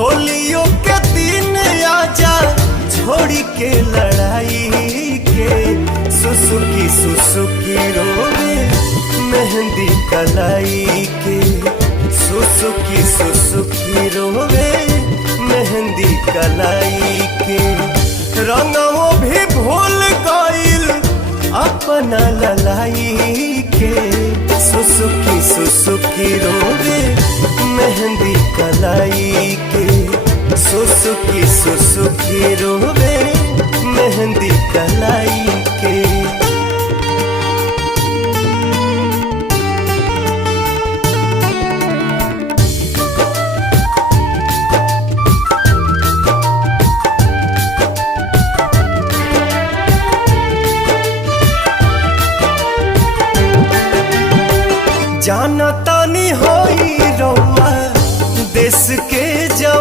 होलियों के दिन आजा छोड़ी के लड़ाई के सुसुकी सुसुकी रोवे मेहंदी कलाई के सुसुकी सुसुकी रोवे मेहंदी कलाई के रंगों भी भूल गइल अपना ललाई के सुसुकी सुसुकी रोवे मेहंदी कलाई के सुसुकी सुसुकी रोवे